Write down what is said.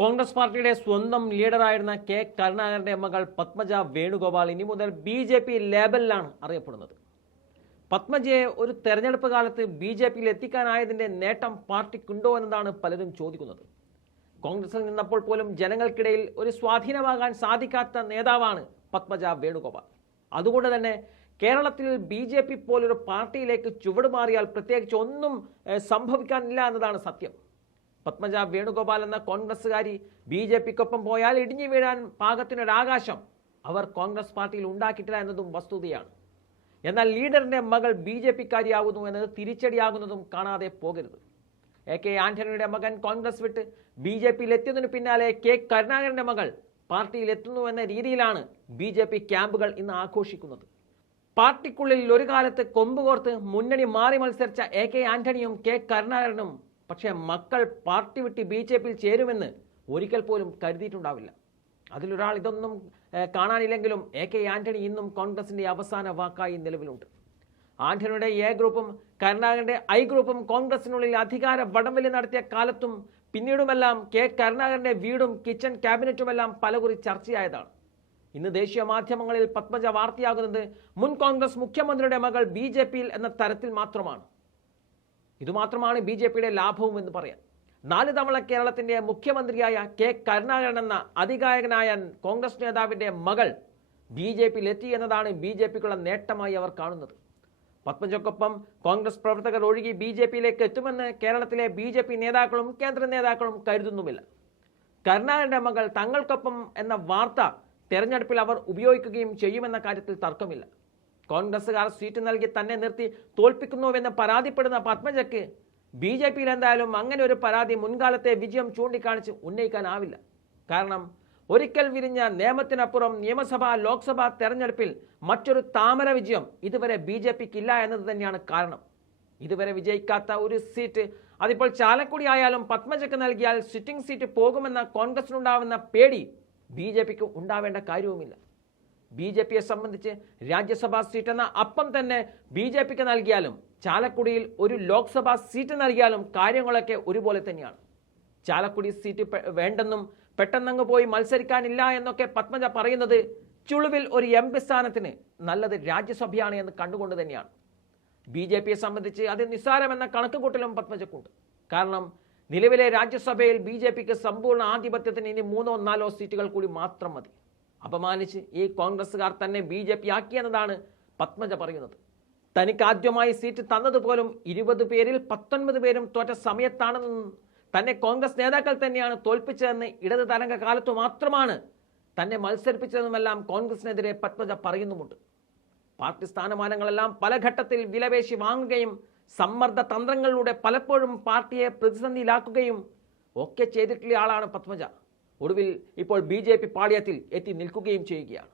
കോൺഗ്രസ് പാർട്ടിയുടെ സ്വന്തം ലീഡറായിരുന്ന കെ കരുണാകരന്റെ മകൾ പത്മജ വേണുഗോപാൽ ഇനി മുതൽ ബി.ജെ.പി. ലേബലിലാണ് അറിയപ്പെടുന്നത്. പത്മജയെ ഒരു തെരഞ്ഞെടുപ്പ് കാലത്ത് ബി.ജെ.പിയിൽ എത്തിക്കാനായതിന്റെ നേട്ടം പാർട്ടിക്കുണ്ടോ എന്നതാണ് പലരും ചോദിക്കുന്നത്. കോൺഗ്രസിൽ നിന്നപ്പോൾ പോലും ജനങ്ങൾക്കിടയിൽ ഒരു സ്വാധീനമാകാൻ സാധിക്കാത്ത നേതാവാണ് പത്മജ വേണുഗോപാൽ. അതുകൊണ്ട് തന്നെ കേരളത്തിൽ ബി.ജെ.പി. പോലൊരു പാർട്ടിയിലേക്ക് ചുവടുമാറിയാൽ പ്രത്യേകിച്ച് ഒന്നും സംഭവിക്കാനില്ല എന്നതാണ് സത്യം. പത്മജ വേണുഗോപാൽ എന്ന കോൺഗ്രസ്സുകാരി ബി.ജെ.പിക്കൊപ്പം പോയാൽ ഇടിഞ്ഞു വീഴാൻ പാകത്തിനൊരാകാശം അവർ കോൺഗ്രസ് പാർട്ടിയിൽ ഉണ്ടാക്കിയിട്ടില്ല എന്നതും വസ്തുതയാണ്. എന്നാൽ ലീഡറിന്റെ മകൾ ബി.ജെ.പിക്കാരിയാകുന്നു എന്നത് തിരിച്ചടിയാകുന്നതും കാണാതെ പോകരുത്. എ.കെ. ആന്റണിയുടെ മകൻ കോൺഗ്രസ് വിട്ട് ബി.ജെ.പിയിൽ എത്തിയതിനു പിന്നാലെ കെ കരുണാകരന്റെ മകൾ പാർട്ടിയിൽ എത്തുന്നു എന്ന രീതിയിലാണ് ബി.ജെ.പി. ക്യാമ്പുകൾ ഇന്ന് ആഘോഷിക്കുന്നത്. പാർട്ടിക്കുള്ളിൽ ഒരു കാലത്ത് കൊമ്പുകോർത്ത് മുന്നണി മാറി മത്സരിച്ച എ.കെ. ആന്റണിയും കെ കരുണാകരനും പക്ഷേ മക്കൾ പാർട്ടി വിട്ട് ബി.ജെ.പിയിൽ ചേരുമെന്ന് ഒരിക്കൽ പോലും കരുതിയിട്ടുണ്ടാവില്ല. അതിലൊരാൾ ഇതൊന്നും കാണാനില്ലെങ്കിലും എ.കെ. ആന്റണി ഇന്നും കോൺഗ്രസിന്റെ അവസാന വാക്കായി നിലവിലുണ്ട്. ആന്റണിയുടെ എ ഗ്രൂപ്പും കരുണാകരന്റെ ഐ ഗ്രൂപ്പും കോൺഗ്രസിനുള്ളിൽ അധികാര വടംവലി നടത്തിയ കാലത്തും പിന്നീടുമെല്ലാം കെ കരുണാകരന്റെ വീടും കിച്ചൺ ക്യാബിനറ്റുമെല്ലാം പലകുറി ചർച്ചയായതാണ്. ഇന്ന് ദേശീയ മാധ്യമങ്ങളിൽ പത്മജ വാർത്തയാകുന്നത് മുൻ കോൺഗ്രസ് മുഖ്യമന്ത്രിയുടെ മകൾ ബി.ജെ.പിയിൽ എന്ന തരത്തിൽ മാത്രമാണ്. ഇതുമാത്രമാണ് ബി.ജെ.പിയുടെ ലാഭവും എന്ന് പറയാം. 4 തവണ കേരളത്തിന്റെ മുഖ്യമന്ത്രിയായ കെ കരുണാകരൻ എന്ന അതികായകനായ കോൺഗ്രസ് നേതാവിന്റെ മകൾ ബി.ജെ.പിയിൽ എത്തി എന്നതാണ് ബി.ജെ.പിക്കുള്ള നേട്ടമായി അവർ കാണുന്നത്. പത്മജയ്ക്കൊപ്പം കോൺഗ്രസ് പ്രവർത്തകർ ഒഴുകി ബി.ജെ.പിയിലേക്ക് എത്തുമെന്ന് കേരളത്തിലെ ബി.ജെ.പി. നേതാക്കളും കേന്ദ്ര നേതാക്കളും കരുതുന്നുമില്ല. കരുണാകരന്റെ മകൾ തങ്ങൾക്കൊപ്പം എന്ന വാർത്ത തെരഞ്ഞെടുപ്പിൽ അവർ ഉപയോഗിക്കുകയും ചെയ്യുമെന്ന കാര്യത്തിൽ തർക്കമില്ല. കോൺഗ്രസുകാർ സീറ്റ് നൽകി തന്നെ നിർത്തി തോൽപ്പിക്കുന്നുവെന്ന് പരാതിപ്പെടുന്ന പത്മജയ്ക്ക് ബി.ജെ.പിയിൽ എന്തായാലും അങ്ങനെ ഒരു പരാതി മുൻകാലത്തെ വിജയം ചൂണ്ടിക്കാണിച്ച് ഉന്നയിക്കാനാവില്ല. കാരണം ഒരിക്കൽ വിരിഞ്ഞ നിയമത്തിനപ്പുറം നിയമസഭാ ലോക്സഭാ തെരഞ്ഞെടുപ്പിൽ മറ്റൊരു താമര വിജയം ഇതുവരെ ബി.ജെ.പിക്ക് ഇല്ല എന്നത് തന്നെയാണ് കാരണം. ഇതുവരെ വിജയിക്കാത്ത ഒരു സീറ്റ് അതിപ്പോൾ ചാലക്കുടി ആയാലും പത്മജയ്ക്ക് നൽകിയാൽ സിറ്റിംഗ് സീറ്റ് പോകുമെന്ന കോൺഗ്രസിനുണ്ടാവുന്ന പേടി ബി.ജെ.പിക്ക് ഉണ്ടാവേണ്ട കാര്യവുമില്ല. ബി.ജെ.പിയെ സംബന്ധിച്ച് രാജ്യസഭാ സീറ്റ് എന്ന അപ്പം തന്നെ ബി.ജെ.പിക്ക് നൽകിയാലും ചാലക്കുടിയിൽ ഒരു ലോക്സഭാ സീറ്റ് നൽകിയാലും കാര്യങ്ങളൊക്കെ ഒരുപോലെ തന്നെയാണ്. ചാലക്കുടി സീറ്റ് വേണ്ടെന്നും പെട്ടെന്നങ്ങ് പോയി മത്സരിക്കാനില്ല എന്നൊക്കെ പത്മജ പറയുന്നത് ചുളുവിൽ ഒരു എം.പി. സ്ഥാനത്തിന് നല്ലത് രാജ്യസഭയാണ് എന്ന് കണ്ടുകൊണ്ട് തന്നെയാണ്. ബി.ജെ.പിയെ സംബന്ധിച്ച് അത് നിസ്സാരമെന്ന കണക്കുകൂട്ടലും പത്മജക്കുണ്ട്. കാരണം നിലവിലെ രാജ്യസഭയിൽ ബി.ജെ.പിക്ക് സമ്പൂർണ്ണ ആധിപത്യത്തിന് ഇനി 3 or 4 സീറ്റുകൾ കൂടി മാത്രം മതി. അപമാനിച്ച് ഈ കോൺഗ്രസ്സുകാർ തന്നെ ബി.ജെ.പി. ആക്കിയെന്നതാണ് പത്മജ പറയുന്നത്. തനിക്ക് ആദ്യമായി സീറ്റ് തന്നതുപോലും 20 പേരിൽ 19 പേരും തോറ്റ സമയത്താണെന്നും തന്നെ കോൺഗ്രസ് നേതാക്കൾ തന്നെയാണ് തോൽപ്പിച്ചതെന്ന് ഇടത് തരംഗ കാലത്തു മാത്രമാണ് തന്നെ മത്സരിപ്പിച്ചതെന്നുമെല്ലാം കോൺഗ്രസിനെതിരെ പത്മജ പറയുന്നുമുണ്ട്. പാർട്ടി സ്ഥാനമാനങ്ങളെല്ലാം പല ഘട്ടത്തിൽ വിലപേശി വാങ്ങുകയും സമ്മർദ്ദ തന്ത്രങ്ങളിലൂടെ പലപ്പോഴും പാർട്ടിയെ പ്രതിസന്ധിയിലാക്കുകയും ഒക്കെ ചെയ്തിട്ടുള്ള ആളാണ് പത്മജ. ഒടുവിൽ ഇപ്പോൾ ബി.ജെ.പി. പാളയത്തിൽ എത്തി നിൽക്കുകയും ചെയ്യുകയാണ്.